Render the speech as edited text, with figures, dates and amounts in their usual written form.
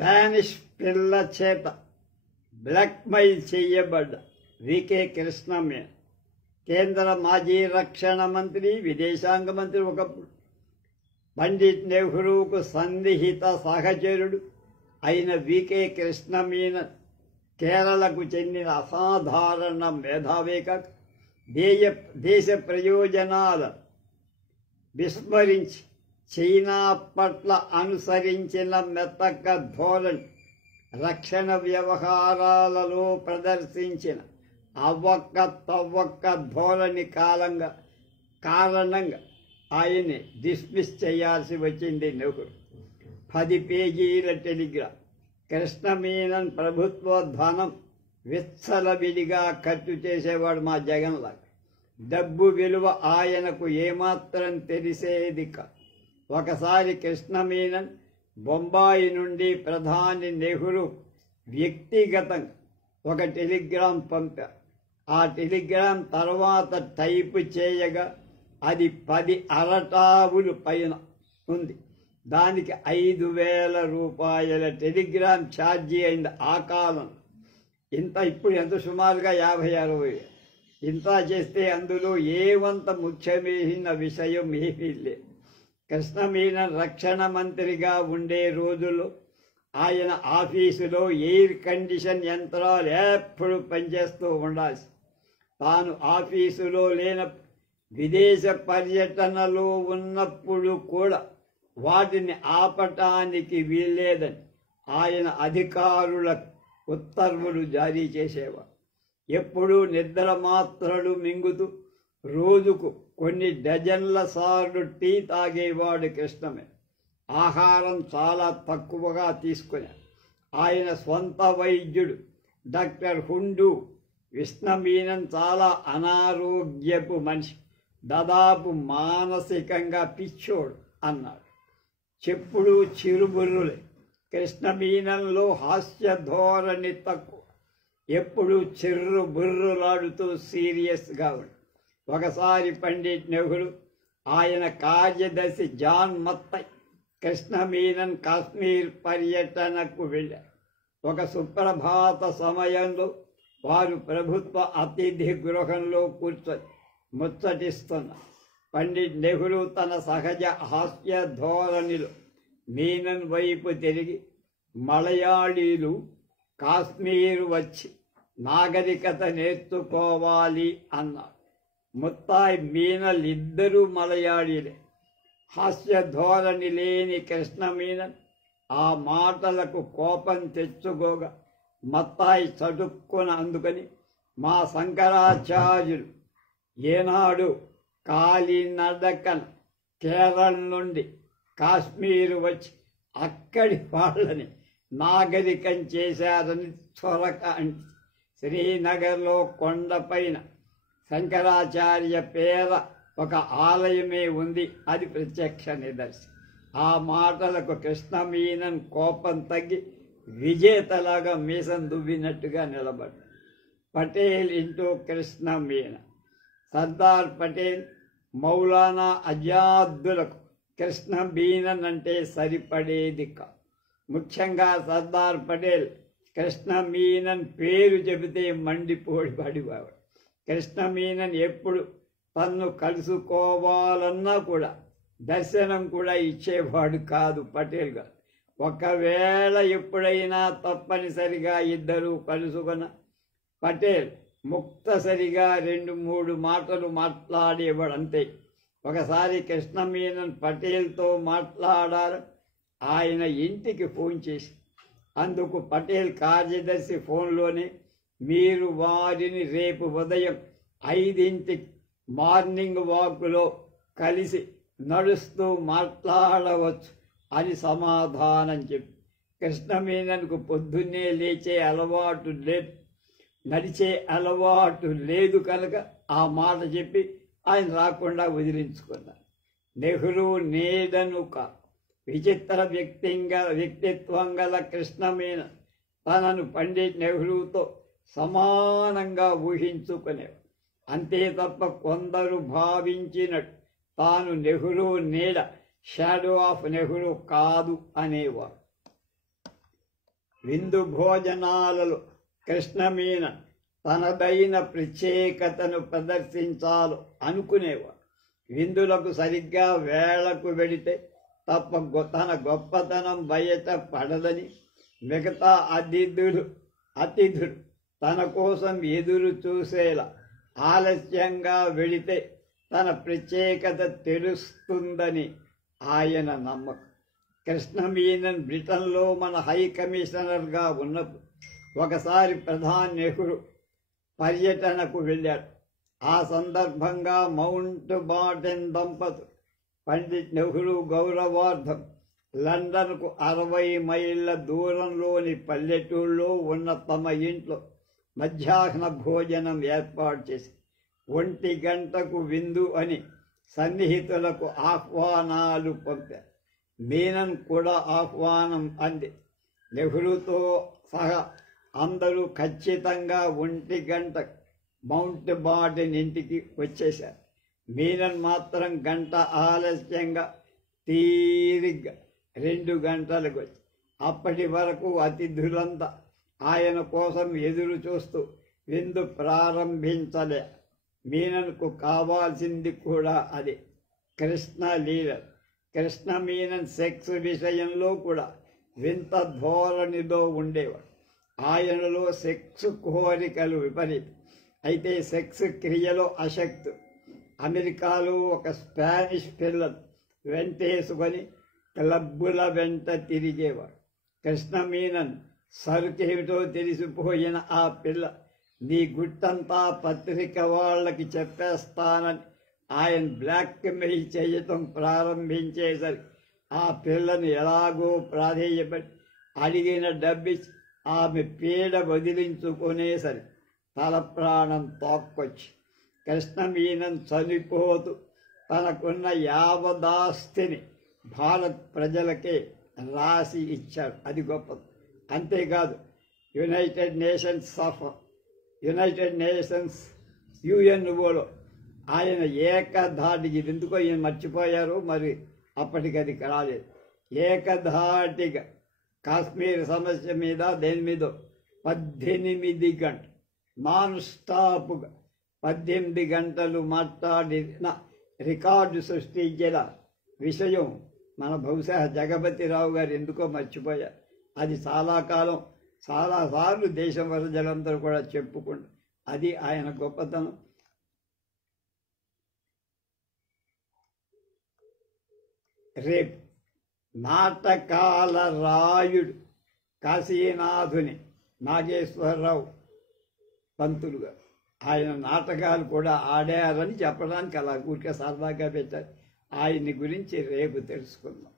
Spanish పిల్ల చేత blackmail చేయబడ్డ వికే కృష్ణ మీద కేంద్ర మాజీ రక్షణ మంత్రి, విదేశాంగ మంత్రి, ఒకప్పుడు పండిట్ నెహ్రూకు సన్నిహిత సహచరుడు అయిన వికే కృష్ణ మీద కేరళకు చెందిన అసాధారణ మేధావే కాక దేశ ప్రయోజనాలను విస్మరించి చైనా పట్ల అనుసరించిన మెతక ధోరణి, రక్షణ వ్యవహారాలలో ప్రదర్శించిన అవ్వక్క తవ్వక్క ధోరణి కారణంగా ఆయన్ని డిస్మిస్ చేయాల్సి వచ్చింది నెహ్రూ. 10 పేజీల టెలిగ్రామ్. కృష్ణ మీనన్ ప్రభుత్వ ధనం విచ్చలవిడిగా ఖర్చు చేసేవాడు మా జగన్లాగా. డబ్బు విలువ ఆయనకు ఏమాత్రం తెలిసేది కాదు. ఒకసారి కృష్ణ మీనన్ బొంబాయి నుండి ప్రధాని నెహ్రూ వ్యక్తిగతంగా ఒక టెలిగ్రామ్ పంపారు. ఆ టెలిగ్రామ్ తర్వాత టైపు చేయగా అది 10 అరటావులు పైన ఉంది. దానికి 5,000 రూపాయల టెలిగ్రామ్ ఛార్జీ అయింది ఆ కాలం. ఇప్పుడు ఎంత సుమారుగా 50-60 ఇంత చేస్తే అందులో ఏవంత ముఖ్యమైన విషయం ఏమీ లేదు. కృష్ణ మీనన్ రక్షణ మంత్రిగా ఉండే రోజుల్లో ఆయన ఆఫీసులో ఎయిర్ కండిషన్ యంత్రాలు ఎప్పుడు పనిచేస్తూ ఉండాల్సి, తాను ఆఫీసులో లేనప్పుడు విదేశ పర్యటనలో ఉన్నప్పుడు కూడా వాటిని ఆపటానికి వీల్లేదని ఆయన అధికారులకు ఉత్తర్వులు జారీ చేసేవారు. ఎప్పుడూ నిద్ర మాత్రలు మింగుతూ రోజుకు కొన్ని డజన్ల సార్లు టీ తాగేవాడు కృష్ణమే. ఆహారం చాలా తక్కువగా తీసుకునేవాడు. ఆయన స్వంత వైద్యుడు డాక్టర్ హుండు కృష్ణ మీనన్ చాలా అనారోగ్యపు మనిషి, దాదాపు మానసికంగా పిచ్చోడు అన్నాడు. చెప్పుడు చిరుబుర్రులే. కృష్ణ మీనన్లో హాస్య ధోరణి తక్కువ. ఎప్పుడు చిర్రు బుర్రులాడుతూ సీరియస్గా ఉంది. ఒకసారి పండిట్ నెహ్రూ, ఆయన కార్యదర్శి జాన్ మత్తై, కృష్ణ మీనన్ కాశ్మీర్ పర్యటనకు వెళ్ళారు. ఒక సుప్రభాత సమయంలో వారు ప్రభుత్వ అతిథి గృహంలో కూర్చొని ముచ్చటిస్తున్నారు. పండిట్ నెహ్రూ తన సహజ హాస్య ధోరణిలో మీనన్ వైపు తిరిగి, మలయాళీలు కాశ్మీరు వచ్చి నాగరికత నేర్చుకోవాలి అన్నారు. ముత్తాయి మీనల్ ఇద్దరూ మలయాళీలే. హాస్య ధోరణి లేని కృష్ణ మీనన్ ఆ మాటలకు కోపం తెచ్చుకోగా మత్తాయి చటుక్కున అందుకని, మా శంకరాచార్యులు ఏనాడు కాలినడకన కేరళ నుండి కాశ్మీరు వచ్చి అక్కడి వాళ్ళని నాగరికం చేశారని చొరక అంటే, శ్రీనగర్లో కొండపైన శంకరాచార్య పేర ఒక ఆలయమే ఉంది, అది ప్రత్యక్ష నిదర్శనం. ఆ మాటలకు కృష్ణ మీనన్ కోపం తగ్గి విజేతలాగా మీసం దువ్వినట్టుగా నిలబడ్డాడు. పటేల్ ఇంటూ కృష్ణ మీనన్. సర్దార్ పటేల్, మౌలానా ఆజాద్లకు కృష్ణ మీనన్ అంటే సరిపడేది కాదు. ముఖ్యంగా సర్దార్ పటేల్ కృష్ణ మీనన్ పేరు చెబితే మండిపోడి పడివాడు. కృష్ణ మీనన్ ఎప్పుడు తన్ను కలుసుకోవాలన్నా కూడా దర్శనం కూడా ఇచ్చేవాడు కాదు పటేల్ గారు. ఒకవేళ ఎప్పుడైనా తప్పనిసరిగా ఇద్దరు కలుసుకున్న పటేల్ ముక్తసరిగా 2-3 మాటలు మాట్లాడేవాడు అంతే. ఒకసారి కృష్ణ మీనన్ పటేల్తో మాట్లాడారు. ఆయన ఇంటికి ఫోన్ చేసి, అందుకు పటేల్ కార్యదర్శి ఫోన్లోనే, మీరు వారిని రేపు ఉదయం 5 మార్నింగ్ వాక్లో కలిసి నడుస్తూ మాట్లాడవచ్చు అని సమాధానం చెప్పి, కృష్ణ మీనన్కు పొద్దున్నే నడిచే అలవాటు లేదు కనుక ఆ మాట చెప్పి ఆయన రాకుండా వదిలించుకున్నారు. నెహ్రూ నీడను విచిత్ర వ్యక్తిత్వం గల కృష్ణ మీనన్ తనను పండిట్ నెహ్రూతో సమానంగా ఊహించుకునేవాడు. అంతే తప్ప కొందరు భావించినట్టు తాను నెహ్రూ నీడ, షాడో ఆఫ్ నెహ్రూ కాదు అనేవాడు. విందు భోజనాలలో కృష్ణమీన తనదైన ప్రత్యేకతను ప్రదర్శించాలో అనుకునేవాడు. విందులకు సరిగ్గా వేళకు వెడితే తప్ప తన గొప్పతనం బయట పడదని మిగతా అతిథులు తన కోసం ఎదురు చూసేలా ఆలస్యంగా వెళితే తన ప్రత్యేకత తెలుస్తుందని ఆయన నమ్మకం. కృష్ణమీనన్ బ్రిటన్లో మన హై కమిషనర్గా ఉన్నప్పుడు ఒకసారి ప్రధాని నెహ్రూ పర్యటనకు వెళ్ళాడు. ఆ సందర్భంగా మౌంట్ బాటన్ దంపతులు పండిట్ నెహ్రూ గౌరవార్థం లండన్కు 60 మైళ్ళ దూరంలోని పల్లెటూళ్ళలో ఉన్న తమ ఇంట్లో మధ్యాహ్న భోజనం ఏర్పాటు చేసి 1 గంటకు విందు అని సన్నిహితులకు ఆహ్వానాలు పంపారు. మీనన్ కూడా ఆహ్వానం అంది. నెహ్రూతో సహా అందరూ ఖచ్చితంగా 1 గంటకు మౌంట్ బాటన్ ఇంటికి వచ్చేశారు. మీనన్ మాత్రం గంట ఆలస్యంగా తీరిగ్గా 2 గంటలకు వచ్చి అప్పటి వరకు అతిథులంతా ఆయన కోసం ఎదురు చూస్తూ విందు ప్రారంభించలే. మీనన్కు కావాల్సింది కూడా అదే, కృష్ణ లీల. కృష్ణ మీనన్ సెక్స్ విషయంలో కూడా వింత ధోరణిలో ఉండేవాడు. ఆయనలో సెక్స్ కోరికలు విపరీతం, అయితే సెక్స్ క్రియలో అశక్తు. అమెరికాలో ఒక స్పానిష్ పిల్లను వెంటేసుకొని క్లబ్బుల వెంట తిరిగేవాడు. కృష్ణమీనన్ సరుకేమిటో తెలిసిపోయిన ఆ పిల్ల నీ గుట్టంతా పత్రిక వాళ్ళకి చెప్పేస్తానని ఆయన బ్లాక్మెయిల్ చేయటం ప్రారంభించేసరికి ఆ పిల్లను ఎలాగో ప్రాధేయపడి అడిగిన డబ్బిచ్చి ఆమె పీడ వదిలించుకునేసరి తల ప్రాణం తోక్కొచ్చి కృష్ణమీనన్ చనిపోతూ తనకున్న యావదాస్తిని భారత్ ప్రజలకే రాసి ఇచ్చాడు. అది గొప్పది. అంతేకాదు యునైటెడ్ నేషన్స్ యుఎన్ఓలో ఆయన ఏకధాటికి, ఎందుకో ఈయన మర్చిపోయారు, మరి అప్పటికది రాలేదు, ఏకధాటిగా కాశ్మీర్ సమస్య మీద దేని మీద 18 గంటలు నాన్ స్టాప్గా 18 గంటలు మాట్లాడిన రికార్డు సృష్టించిన విషయం మన బహుశా జగపతిరావు గారు ఎందుకో మర్చిపోయారు. అది చాలా కాలం చాలాసార్లు దేశం ప్రజలందరూ కూడా చెప్పుకుంటారు. అది ఆయన గొప్పతనం. రేపు నాటకాల రాయుడు కాశీనాథుని నాగేశ్వరరావు పంతులు గారు, ఆయన నాటకాలు కూడా ఆడారని చెప్పడానికి అలా ఊరికే సరదాగా పెట్టారు. ఆయన్ని గురించి రేపు తెలుసుకుందాం.